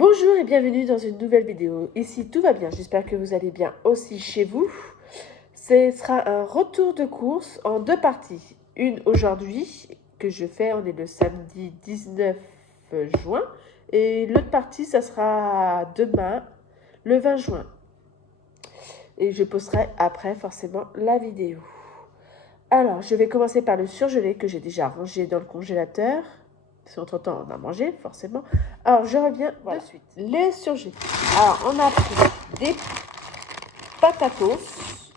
Bonjour et bienvenue dans une nouvelle vidéo. Ici tout va bien, j'espère que vous allez bien aussi chez vous. Ce sera un retour de course en deux parties. Une aujourd'hui que je fais, on est le samedi 19 juin. Et l'autre partie, ça sera demain, le 20 juin. Et je posterai après forcément la vidéo. Alors, je vais commencer par le surgelé que j'ai déjà rangé dans le congélateur. Si entre-temps, on a mangé, forcément. Alors, je reviens de suite. Les surgelés. Alors, on a pris des patatos.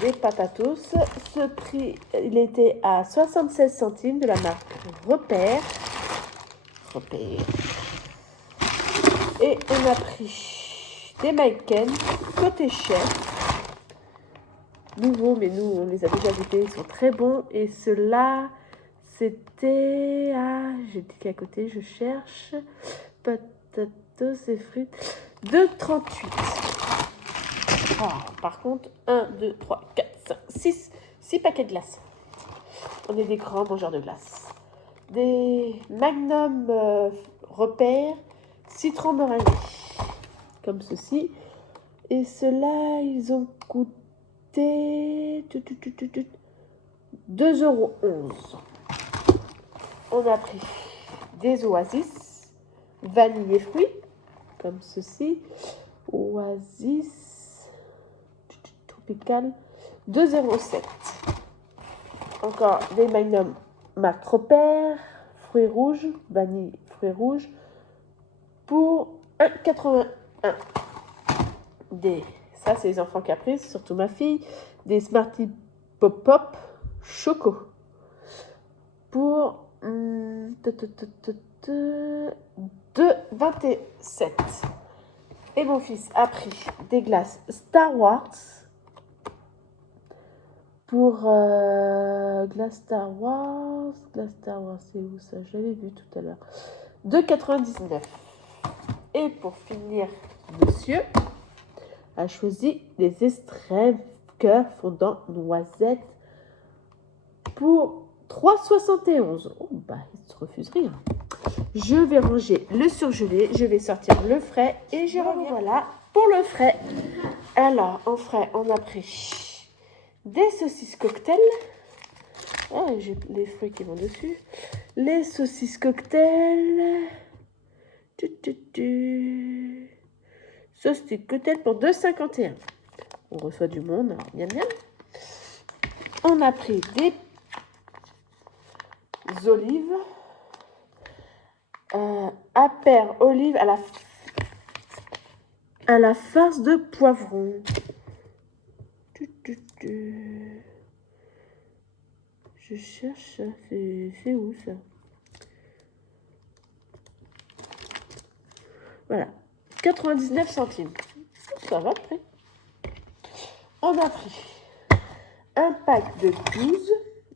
Des patatos. Ce prix, il était à 76 centimes de la marque Repère. Et on a pris des Maiken côté chef. Nouveaux, mais nous, on les a déjà goûtés. Ils sont très bons. Et ceux-là, c'était... Ah, j'ai dit à côté, je cherche. Patatos et frites. 2,38. Oh, par contre, 1, 2, 3, 4, 5, 6 paquets de glace. On est des grands mangeurs de glace. Des Magnum Repère citron meringué. Comme ceci. Et ceux-là, ils ont coûté 2,11 €. On a pris des Oasis, vanille et fruits, comme ceci. Oasis tropical, 2,07 €. Encore des Magnum marque Repère, fruits rouges, vanille, fruits rouges, pour 1,81 €. Ça, c'est les enfants caprices, surtout ma fille. Des Smarties Pop-Pop Choco. Pour 2,27 €. Et mon fils a pris des glaces Star Wars. Pour glace Star Wars, c'est où ça? J'avais vu tout à l'heure. 2,99 €. Et pour finir, monsieur a choisi les extrêmes cœur fondant noisette pour 3,71 €. Oh, bah, il ne se refuse rien. Je vais ranger le surgelé, je vais sortir le frais et je reviens. Voilà pour le frais. Alors, en frais, on a pris des saucisses cocktail. Oh, j'ai les fruits qui vont dessus. Les saucisses cocktail. Saucisses cocktail pour 2,51 €. On reçoit du monde, alors bien. On a pris des olives. Apère olive à la farce de poivron. Je cherche ça. C'est où ça? Voilà. 99 centimes. Ça va, près. On a pris un pack de 12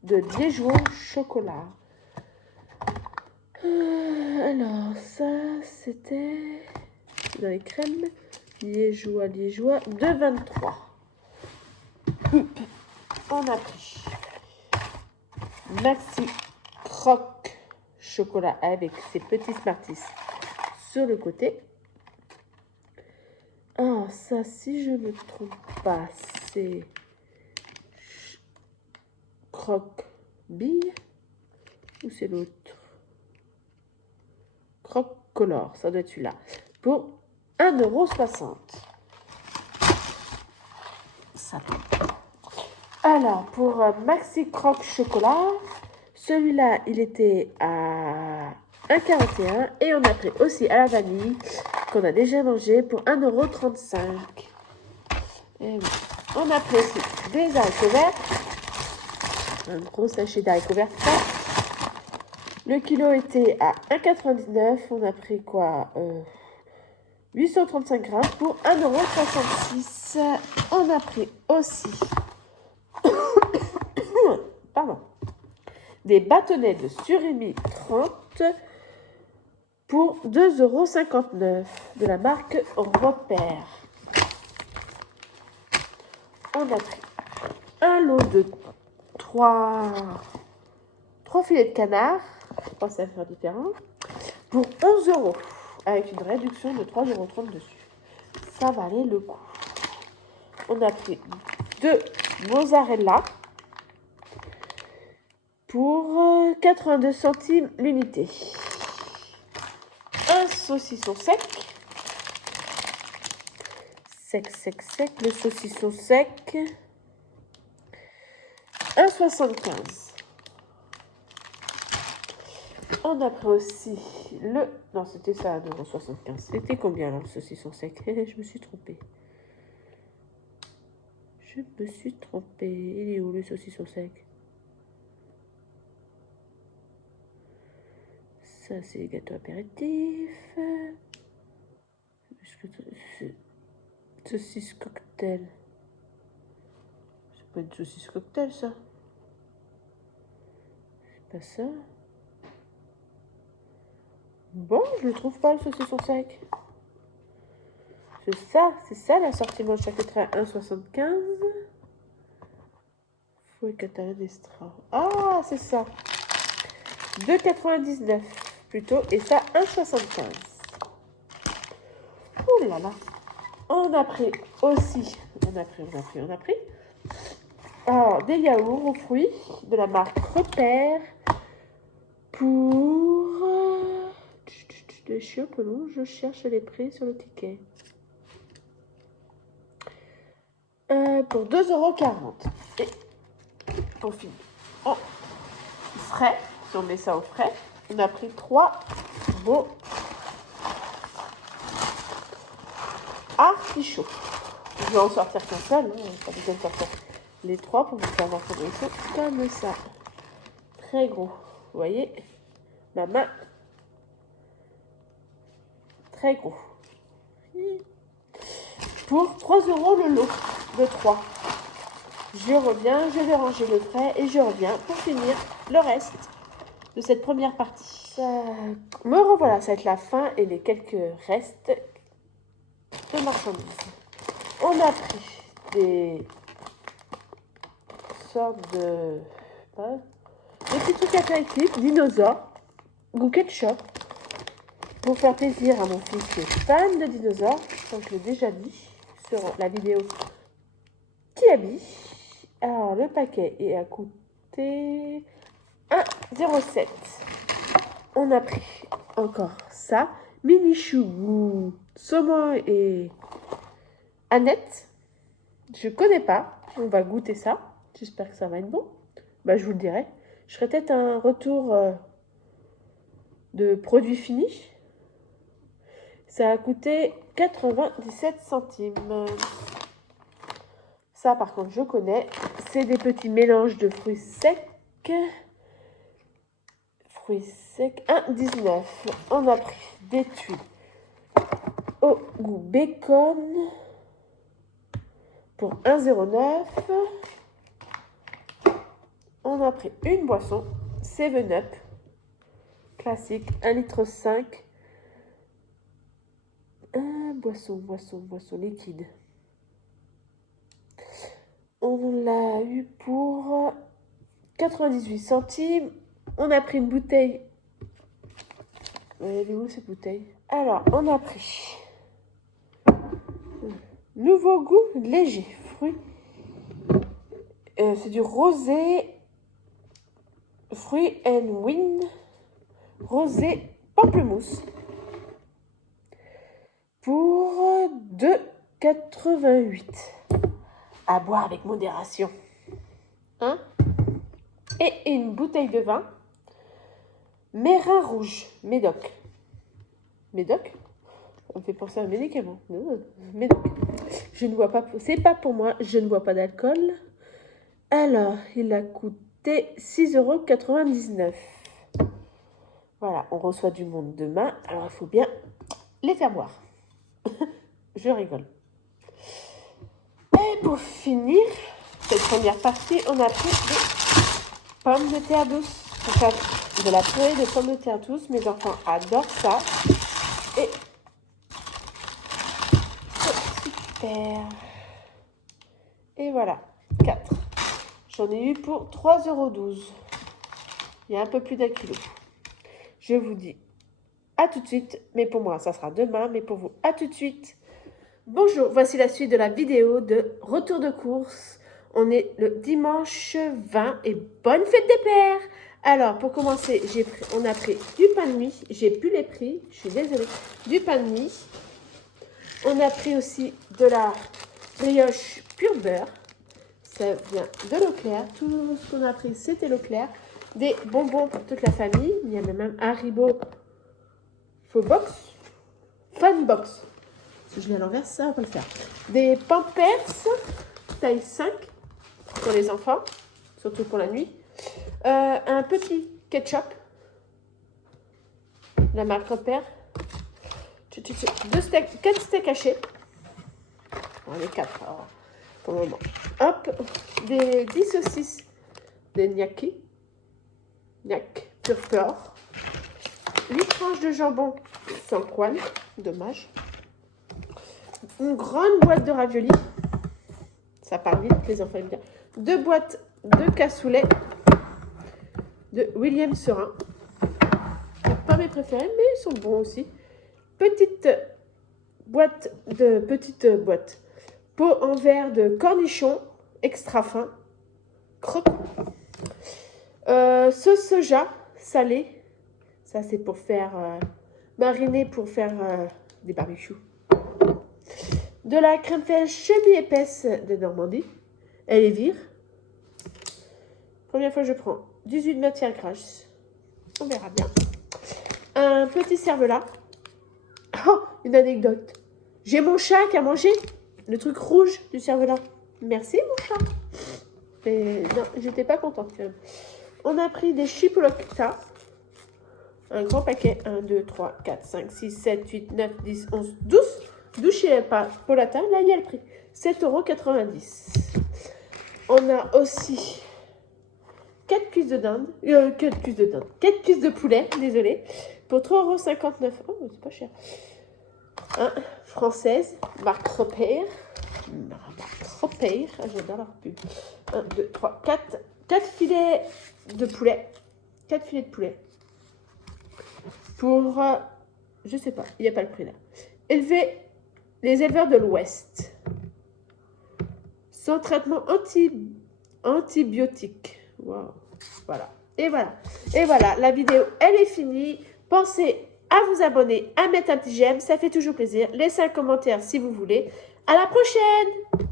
de liégeois au chocolat. Alors, ça, c'était dans les crèmes. Liégeois, 2,23 €. On a pris Maxi Croque chocolat avec ses petits Smarties sur le côté. Ah, ça, si je ne me trompe pas, c'est Croque Bille ou c'est l'autre? Croque Color, ça doit être celui-là. Pour 1,60 €. Ça tombe. Alors, pour Maxi Croque Chocolat, celui-là, il était à 1,41 € et on a pris aussi à la vanille, qu'on a déjà mangé, pour 1,35 €. Et oui. On a pris aussi des haricots verts. Un gros sachet d'haricots verts. Le kilo était à 1,99 €. On a pris quoi 835 grammes pour 1,66 €. On a pris aussi pardon, des bâtonnets de surimi 30 pour 2,59 € de la marque Repère. On a pris un lot de 3 filets de canard. Je pense que ça va faire différent. Pour 11 €. avec une réduction de 3,30 € dessus. Ça valait le coup. On a pris 2 mozzarella pour 82 centimes l'unité. Un saucisson sec. Sec. Le saucisson sec. 1,75. On a pris aussi le... Non, c'était ça, 1,75 €. C'était combien, alors, le saucisson sec? Je me suis trompée. Il est où, le saucisson sec? Ça, c'est les gâteaux apéritifs. Saucisse cocktail. C'est pas une saucisse cocktail, ça? C'est pas ça? Bon, je le trouve pas, le saucisson sec. C'est ça l'assortiment charcuterie à 1,75 €. Fouet Catalan Extra. Ah, c'est ça. 2,99 € plutôt, et ça 1,75 €. Ouh là là. On a pris aussi, alors, des yaourts aux fruits de la marque Repère pour... Je suis un peu long, je cherche les prix sur le ticket. Pour 2,40 €. Et pour finir, en frais, si on met ça au frais, on a pris 3 beaux artichauts. Je vais en sortir qu'un seul, hein, pas besoin de sortir les 3 pour vous faire voir comment ils sont comme ça. Très gros. Vous voyez, ma main. Très gros. Pour 3 € le lot de 3. Je reviens, je vais ranger le frais et je reviens pour finir le reste de cette première partie. Me revoilà, ça va être la fin et les quelques restes de marchandises. On a pris des sortes de... des petits trucs apéritifs, dinosaures, goût ketchup, pour faire plaisir à mon fils qui est fan de dinosaures, comme je l'ai déjà dit sur la vidéo Kiabi. Alors, le paquet est à coûter 1,07 €. On a pris encore ça, mini chou, saumon et Annette. Je connais pas, on va goûter ça. J'espère que ça va être bon. Bah, je vous le dirai. Je ferai peut-être un retour de produits finis. Ça a coûté 97 centimes. Ça, par contre, je connais. C'est des petits mélanges de fruits secs. 1,19 €. On a pris des tuiles au goût bacon pour 1,09 €. On a pris une boisson 7-Up classique, 1,5 litre. Boisson liquide. On l'a eu pour 98 centimes. On a pris une bouteille. Elle est où cette bouteille? Alors, on a pris nouveau goût léger, fruits. C'est du rosé, fruits and wine, rosé pamplemousse pour 2,88 €. À boire avec modération. Hein? Et une bouteille de vin Mérin rouge, Médoc. Médoc? On fait penser à un médicament. Non, Médoc. Je ne vois pas, c'est pas pour moi, je ne vois pas d'alcool. Alors, il a coûté 6,99 €. Voilà, on reçoit du monde demain, alors il faut bien les faire boire. Je rigole. Et pour finir cette première partie, on a pris des pommes de terre douces. Pour faire de la purée de pommes de terre douces. Mes enfants adorent ça. Et c'est super. Et voilà, 4. J'en ai eu pour 3,12 €. Il y a un peu plus d'1 kilo. Je vous dis à tout de suite. Mais pour moi, ça sera demain, mais pour vous, à tout de suite. Bonjour, voici la suite de la vidéo de retour de course. On est le dimanche 20 et bonne fête des pères. Alors, pour commencer, on a pris du pain de mie. J'ai plus les prix, je suis désolée. Du pain de mie. On a pris aussi de la brioche pur beurre. Ça vient de Leclerc. Tout ce qu'on a pris, c'était Leclerc. Des bonbons pour toute la famille. Il y a même Haribo Funbox. Si je l'ai à l'envers, ça va pas le faire. Des Pampers taille 5 pour les enfants, surtout pour la nuit. Un petit ketchup, la marque Repère. 4 steaks hachés. On est 4 alors, pour le moment. Hop, des 10 saucisses de Gnacchi. Gnac, pur porc. 8 tranches de jambon sans poil, dommage. Une grande boîte de raviolis. Ça part vite, les enfants aiment bien. 2 boîtes de cassoulet de William Serin. Pas mes préférés, mais ils sont bons aussi. Petite boîte. Pot en verre de cornichons extra fin. Croquant. Sauce soja salée. Ça, c'est pour faire mariner pour faire des barbecues. De la crème fraîche semi-épaisse de Normandie. Elle est vire. Première fois que je prends 18 matières grasses. On verra bien. Un petit cervelas. Oh, une anecdote. J'ai mon chat qui a mangé le truc rouge du cervelas. Merci mon chat. Mais non, j'étais pas contente quand même. On a pris des chipolata. Un grand paquet. 1, 2, 3, 4, 5, 6, 7, 8, 9, 10, 11, 12. 12 chipolata. Là, il y a le prix. 7,90 €. On a aussi 4 cuisses de dinde. 4 cuisses de poulet, désolé. Pour 3,59 €. Oh, c'est pas cher. Française, marque Repère. J'adore leur pub. 1, 2, 3, 4. 4 filets de poulet. 4 filets de poulet. Pour, je sais pas, il n'y a pas le prix là. Les éleveurs de l'Ouest. Sans traitement antibiotique. Wow. Voilà. Et voilà, la vidéo, elle est finie. Pensez à vous abonner, à mettre un petit j'aime, ça fait toujours plaisir. Laissez un commentaire si vous voulez. À la prochaine!